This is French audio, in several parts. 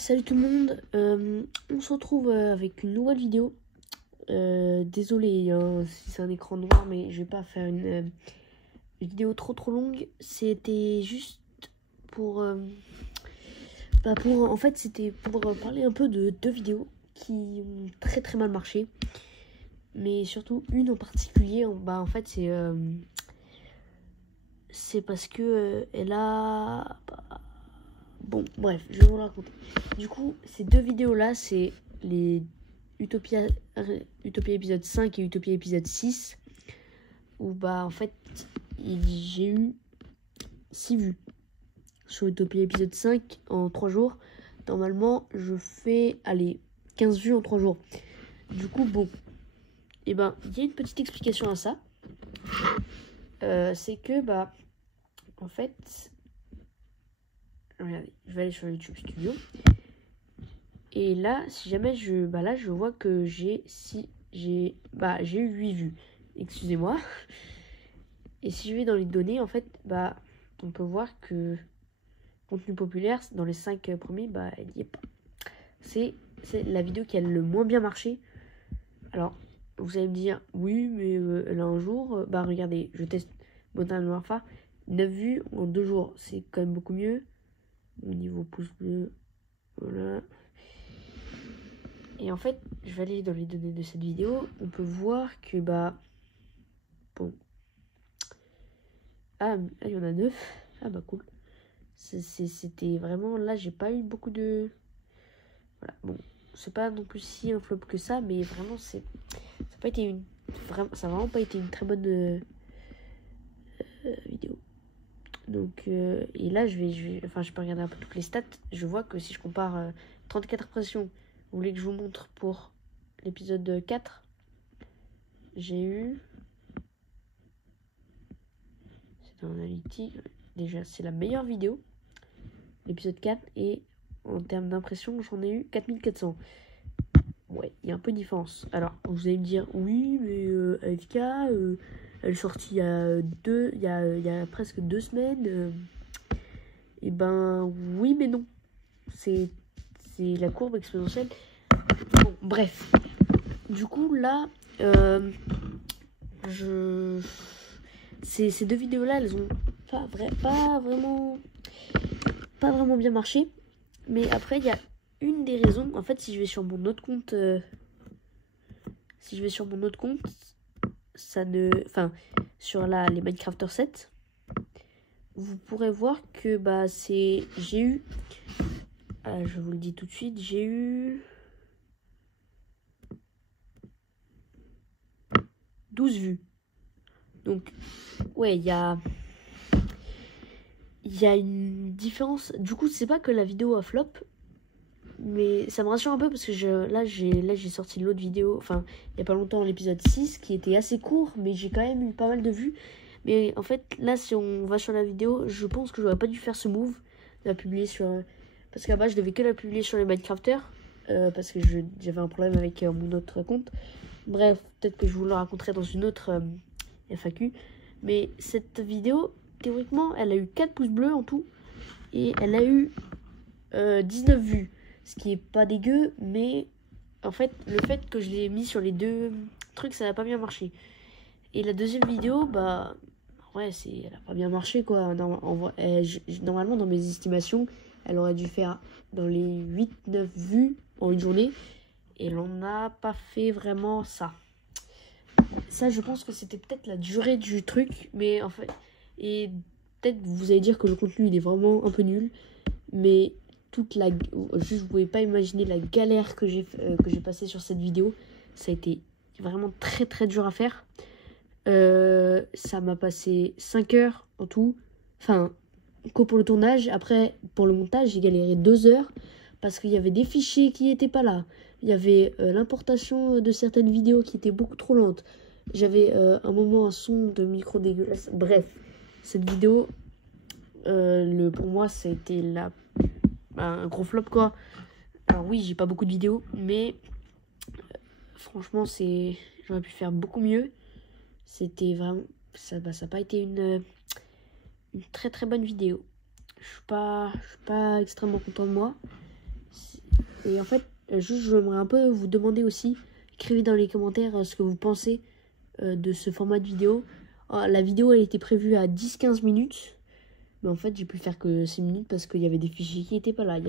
Salut tout le monde, on se retrouve avec une nouvelle vidéo. Désolé hein, si c'est un écran noir, mais je vais pas faire une vidéo trop longue. C'était juste pour, en fait c'était pour parler un peu de deux vidéos qui ont très mal marché. Mais surtout une en particulier, en fait c'est parce que elle a... Bon, bref, je vais vous le raconter. Du coup, ces deux vidéos-là, c'est les Utopia épisode 5 et Utopia épisode 6. Où, en fait, j'ai eu 6 vues. Sur Utopia épisode 5 en 3 jours. Normalement, je fais, 15 vues en 3 jours. Du coup, bon. Et il y a une petite explication à ça. C'est que, en fait... Regardez, je vais aller sur YouTube Studio. Et là, si jamais je vois que j'ai eu 8 vues. Excusez-moi. Et si je vais dans les données, en fait, on peut voir que contenu populaire, dans les 5 premiers, elle n'y est pas. C'est la vidéo qui a le moins bien marché. Alors, vous allez me dire, oui, mais là un jour, regardez, je teste Modern Warfare, 9 vues en 2 jours. C'est quand même beaucoup mieux. Au niveau pouce bleu, voilà. Et en fait, je vais aller dans les données de cette vidéo. On peut voir que, bon. Ah, il y en a 9. Ah, cool. C'était vraiment... Là, j'ai pas eu beaucoup de... Voilà, bon. C'est pas non plus si un flop que ça, mais vraiment, ça a pas été une... Ça a vraiment pas été une très bonne vidéo. Donc, et là, je peux regarder un peu toutes les stats. Je vois que si je compare 34 impressions, vous voulez que je vous montre pour l'épisode 4, j'ai eu... C'est dans l'analytique. Déjà, c'est la meilleure vidéo. L'épisode 4. Et en termes d'impression, j'en ai eu 4400. Ouais, il y a un peu de différence. Alors, vous allez me dire, oui, mais AFK, elle est sortie il y a presque 2 semaines. Et oui, mais non. C'est la courbe exponentielle. Bon, bref. Du coup, là, ces deux vidéos-là, elles ont pas vraiment bien marché. Mais après, il y a une des raisons. En fait, si je vais sur mon autre compte, ça ne... Enfin, sur les Minecrafter 7, vous pourrez voir que j'ai eu... je vous le dis tout de suite, j'ai eu 12 vues. Donc, ouais, il y a une différence. Du coup, c'est pas que la vidéo a flop, mais ça me rassure un peu parce que là j'ai sorti l'autre vidéo, enfin, il y a pas longtemps, l'épisode 6, qui était assez court, mais j'ai quand même eu pas mal de vues. Mais en fait, là, si on va sur la vidéo, je pense que j'aurais pas dû faire ce move, de la publier sur... Parce qu'à base, je devais que la publier sur les Minecrafters, parce que j'avais un problème avec mon autre compte. Bref, peut-être que je vous le raconterai dans une autre FAQ. Mais cette vidéo, théoriquement, elle a eu 4 pouces bleus en tout. Et elle a eu 19 vues. Ce qui est pas dégueu, mais en fait, le fait que je l'ai mis sur les deux trucs, ça n'a pas bien marché. Et la deuxième vidéo, ouais, elle a pas bien marché, quoi. Normalement, dans mes estimations, elle aurait dû faire dans les 8-9 vues en une journée. Et elle n'en a pas fait vraiment ça. Ça, je pense que c'était peut-être la durée du truc. Mais en fait... Et peut-être vous allez dire que le contenu, il est vraiment un peu nul. Mais juste, vous pouvez pas imaginer la galère que j'ai passée sur cette vidéo. Ça a été vraiment très dur à faire. Ça m'a passé 5 heures en tout. Enfin, que pour le tournage. Après, pour le montage, j'ai galéré 2 heures. Parce qu'il y avait des fichiers qui n'étaient pas là. Il y avait l'importation de certaines vidéos qui étaient beaucoup trop lentes. J'avais un moment un son de micro dégueulasse. Bref, cette vidéo, pour moi, ça a été un gros flop, quoi. Alors oui, j'ai pas beaucoup de vidéos, mais franchement, j'aurais pu faire beaucoup mieux. C'était vraiment... Ça n'a pas été une très bonne vidéo. Je suis pas extrêmement content de moi. Et en fait, juste j'aimerais un peu vous demander aussi, écrivez dans les commentaires ce que vous pensez de ce format de vidéo. La vidéo elle était prévue à 10-15 minutes. Mais en fait j'ai pu faire que 6 minutes parce qu'il y avait des fichiers qui n'étaient pas là. Il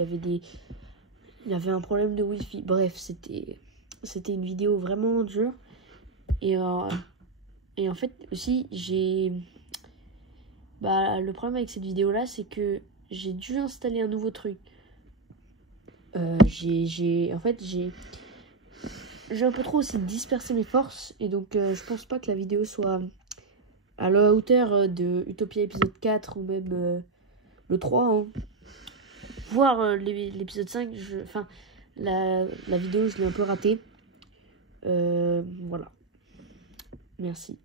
y avait un problème de wifi. Bref, c'était une vidéo vraiment dure. Et en fait aussi le problème avec cette vidéo là c'est que j'ai dû installer un nouveau truc. En fait j'ai un peu trop aussi dispersé mes forces. Et donc je pense pas que la vidéo soit à la hauteur de Utopia épisode 4 ou même le 3 hein. Voire l'épisode 5 enfin la vidéo je l'ai un peu ratée. Voilà, merci.